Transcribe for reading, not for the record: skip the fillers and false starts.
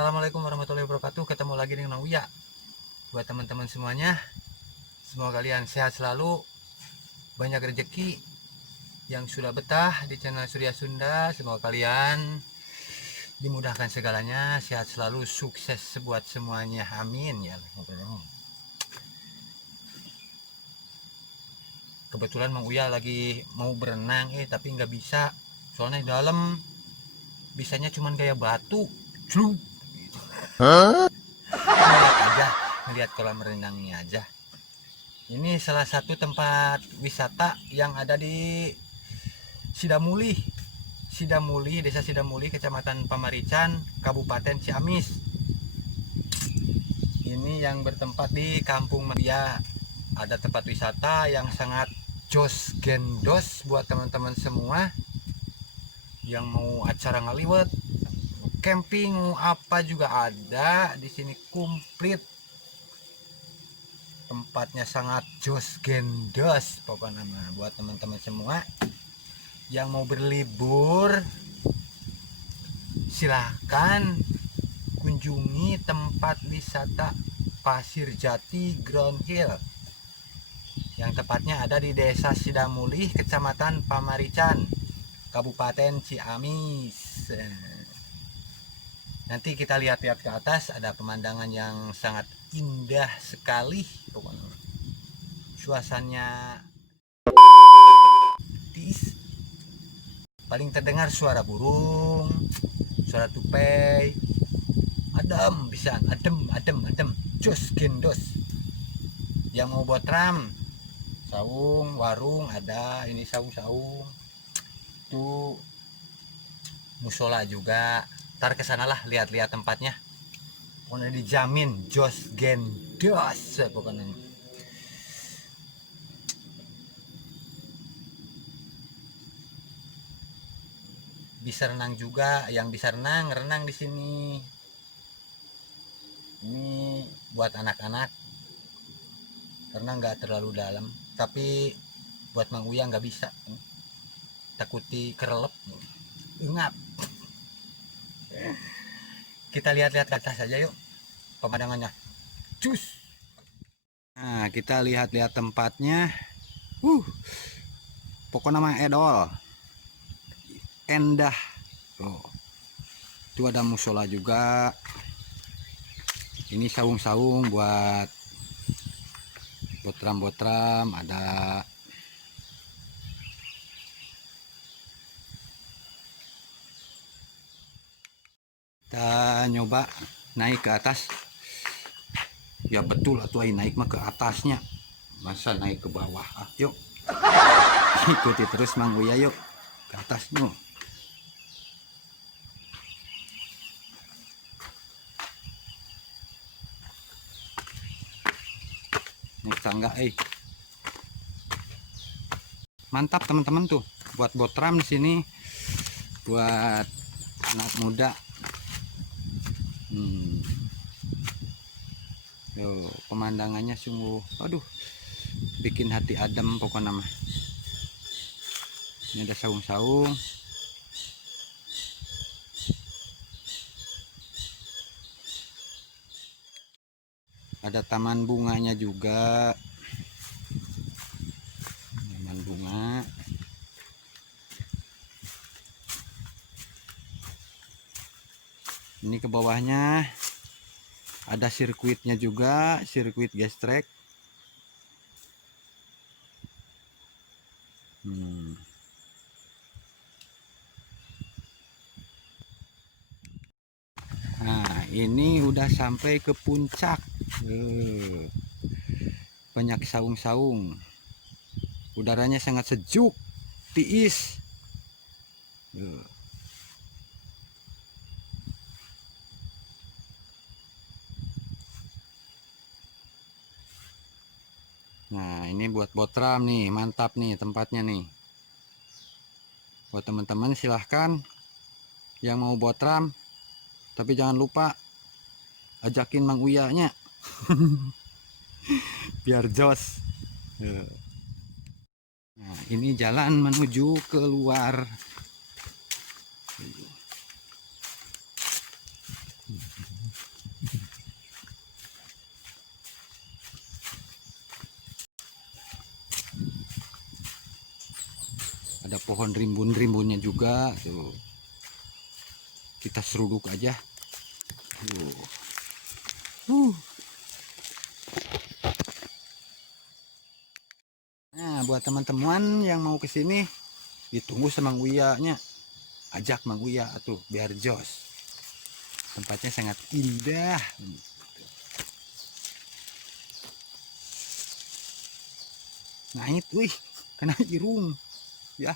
Assalamualaikum warahmatullahi wabarakatuh. Ketemu lagi dengan Uya. Buat teman-teman semuanya, semoga kalian sehat selalu, banyak rezeki. Yang sudah betah di channel Surya Sunda, semoga kalian dimudahkan segalanya, sehat selalu, sukses buat semuanya, amin ya. Kebetulan Mang Uya lagi mau berenang tapi nggak bisa, soalnya di dalam bisanya cuman kayak batu. Clunk. Ngeliat aja, ngeliat kolam renangnya aja. Ini salah satu tempat wisata yang ada di Sidamuli, Desa Sidamuli, Kecamatan Pamarican, Kabupaten Ciamis. Ini yang bertempat di Kampung Maria. Ada tempat wisata yang sangat jos gendos buat teman-teman semua yang mau acara ngaliwet, camping, apa juga ada di sini, komplit. Tempatnya sangat jos gendos pokoknya buat teman-teman semua yang mau berlibur. Silahkan kunjungi tempat wisata Pasir Jati Ground Hill yang tepatnya ada di Desa Sidamuli, Kecamatan Pamarican, Kabupaten Ciamis. Nanti kita lihat-lihat ke atas, ada pemandangan yang sangat indah sekali pokoknya. Suasananya tis, paling terdengar suara burung, suara tupai, adem bisa, adem jos gendos. Yang mau buat ram, saung, warung ada, ini saung tuh, musola juga. Ntar kesanalah, lihat-lihat tempatnya, pokoknya dijamin jos gendos pokoknya. Bisa renang juga, yang bisa renang di sini. Ini buat anak-anak karena nggak terlalu dalam, tapi buat Mang Uya nggak bisa, takuti kerelep, ngap. Kita lihat-lihat ke atas aja yuk, pemandangannya cus. Nah, kita lihat-lihat tempatnya. Pokoknya nama edol, endah. Oh, itu ada musola juga. Ini saung-saung buat botram ada. Kita nyoba naik ke atas. Ya betul atuh, naik mah ke atasnya, masa naik ke bawah. Yuk ikuti terus Mang Uya yuk ke atas yuk. Naik tangga mantap teman-teman tuh, buat botram di sini, buat anak muda. Tuh, pemandangannya sungguh aduh bikin hati adem pokoknya mah. Ini ada saung-saung, ada taman bunganya juga, taman bunga. Ini ke bawahnya ada sirkuitnya juga, sirkuit gas track. Nah, ini udah sampai ke puncak. Banyak saung-saung. Udaranya sangat sejuk, tiis. Nah, ini buat botram nih, mantap nih tempatnya nih. Buat teman-teman silahkan yang mau botram, tapi jangan lupa ajakin Mang Uya nya. Biar jos. Nah, ini jalan menuju keluar. Ada pohon rimbun-rimbunnya juga tuh. Kita seruduk aja. Nah, buat teman-teman yang mau kesini, ditunggu sama Mang Uya-nya. Ajak Mang Uya tuh biar jos. Tempatnya sangat indah. Ngait, wih, kena irung, ya.